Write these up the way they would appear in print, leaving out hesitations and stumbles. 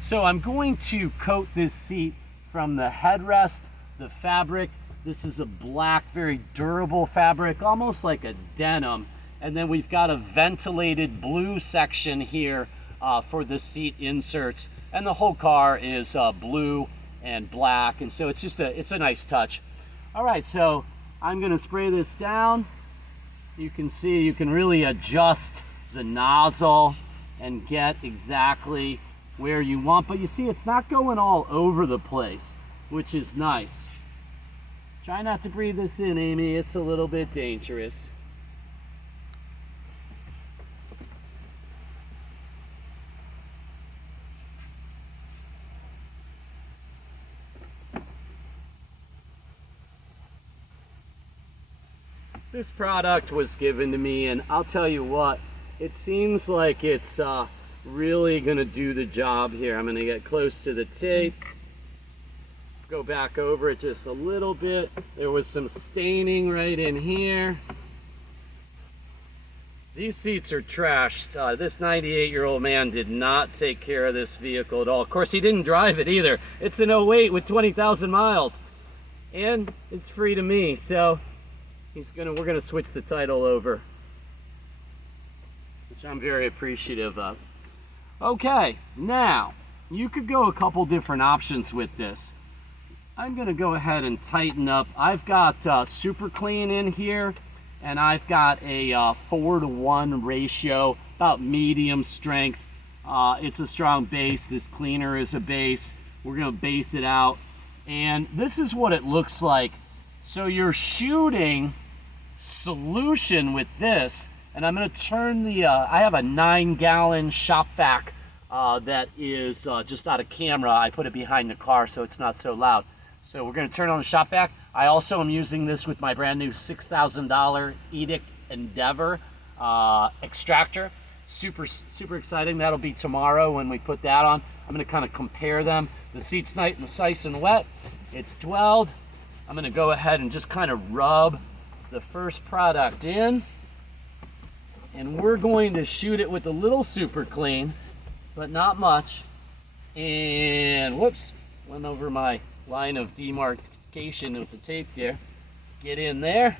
So I'm going to coat this seat from the headrest, the fabric. This is a black, very durable fabric, almost like a denim. And then we've got a ventilated blue section here for the seat inserts. And the whole car is blue and black. And so it's just it's a nice touch. All right, so I'm gonna spray this down. You can see, you can really adjust the nozzle and get exactly where you want. But you see, it's not going all over the place, which is nice. Try not to breathe this in, Amy. It's a little bit dangerous. This product was given to me, and I'll tell you what, it seems like it's really gonna do the job here. I'm gonna get close to the tape, go back over it just a little bit. There was some staining right in here. These seats are trashed. This 98-year-old man did not take care of this vehicle at all. Of course, he didn't drive it either. It's an 08 with 20,000 miles, and it's free to me. So we're gonna switch the title over, which I'm very appreciative of. Okay, now you could go a couple different options with this. I'm gonna go ahead and tighten up. I've got super clean in here, and I've got a 4-to-1 ratio, about medium strength. It's a strong base. This cleaner is a base. We're gonna base it out, and this is what it looks like. So you're shooting solution with this, and I'm going to turn the, I have a 9-gallon shop vac that is just out of camera. I put it behind the car so it's not so loud. So we're going to turn on the shop vac. I also am using this with my brand new $6,000 Edict Endeavor extractor. Super exciting. That'll be tomorrow when we put that on. I'm going to kind of compare them. The seat's nice and wet. It's dwelled. I'm going to go ahead and just kind of rub the first product in, and we're going to shoot it with a little super clean, but not much. And whoops, went over my line of demarcation with the tape there. Get in there,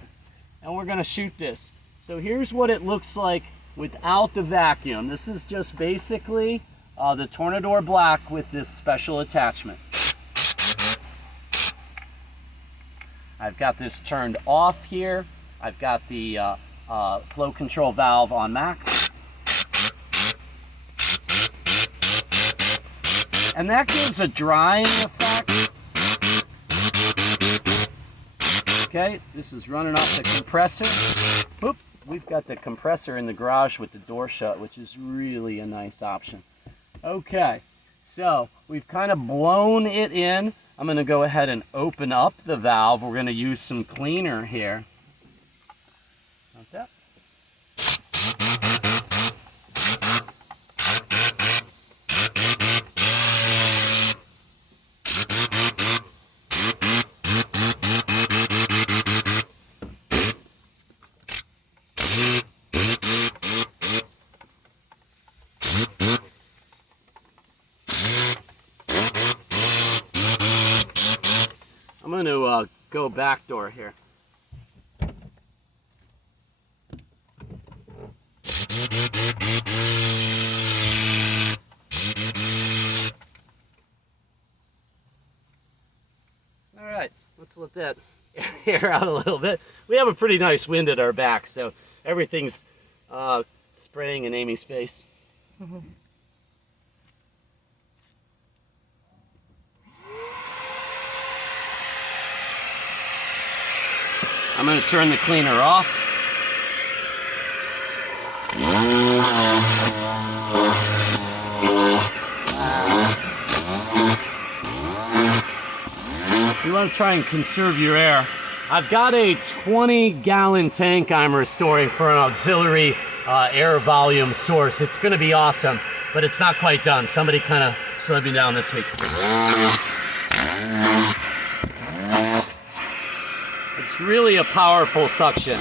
and we're going to shoot this. So here's what it looks like without the vacuum. This is just basically the Tornador Black with this special attachment. I've got this turned off here. I've got the flow control valve on max. And that gives a drying effect. Okay, this is running off the compressor. Oop, we've got the compressor in the garage with the door shut, which is really a nice option. Okay, so we've kind of blown it in. I'm going to go ahead and open up the valve. We're going to use some cleaner here. Like that. I'm going to go back door here. All right, let's let that air out a little bit. We have a pretty nice wind at our back, so everything's spraying in Amy's face. I'm going to turn the cleaner off. You want to try and conserve your air. I've got a 20-gallon tank I'm restoring for an auxiliary air volume source. It's going to be awesome, but it's not quite done. Somebody kind of slowed me down this week. It's really a powerful suction.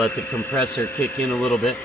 let the compressor kick in a little bit.